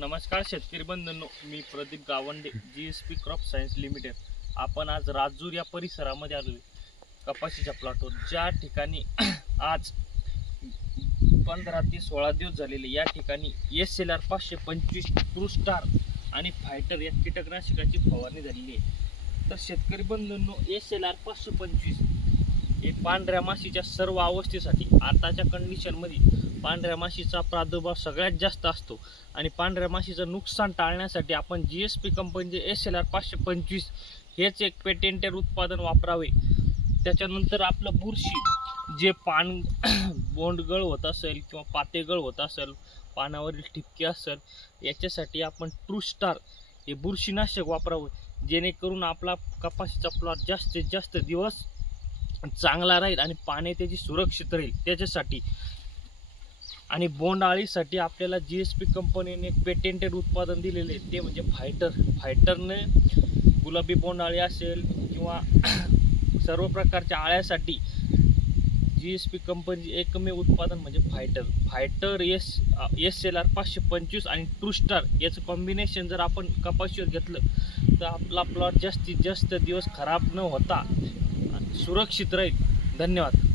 नमस्कार शेतकरी बंधूंनो, मी Pradeep Gawande, GSP crop science limited. आपण आज राजूर या परिसरामध्ये आलो कपाशीच्या प्लॉटवर, ज्या ठिकाणी आज 15 ते 16 दिवस झालेले या ठिकाणी SLR 525 ट्रू स्टार आणि फायटर या कीटकनाशकाची फवारणी झालेली आहे। तर शेतकरी बंधूंनो, SLR 525 हे पांढऱ्या माशीच्या सर्व अवस्थेसाठी, आताच्या कंडिशनमध्ये पांढऱ्या माशीचा प्रादुर्भाव सगळ्यात जास्त असतो आणि पांढऱ्या माशीचं नुकसान टाळण्यासाठी आपण GSP कंपनीचे SLR 525 हेच एक पेटेंटेड उत्पादन वापरावे। त्याच्यानंतर आपलं बुरशी जे पान बोंडगळ होत असेल किंवा पातेगळ होत असेल, पानावरील ठिपके असेल, याच्यासाठी आपण ट्रू स्टार हे बुरशीनाशक वापरावे, जेणेकरून आपला कपाशीचा प्लॉट जास्तीत जास्त दिवस चांगला राहील आणि पाणी त्याची सुरक्षित राहील त्याच्यासाठी। आणि बोंडअळीसाठी आपल्याला GSP कंपनीने एक पेटेंटेड उत्पादन दिलेले आहे, ते म्हणजे फायटरने गुलाबी बोंडअळी असेल किंवा सर्व प्रकारच्या आळ्यासाठी GSP कंपनीचे एकमेव उत्पादन म्हणजे फायटर SLR 525 आणि ट्रू स्टार याचं कॉम्बिनेशन जर आपण कपाशीवर घेतलं तर आपला प्लॉट जास्तीत जास्त दिवस खराब न होता सुरक्षित राहील। धन्यवाद।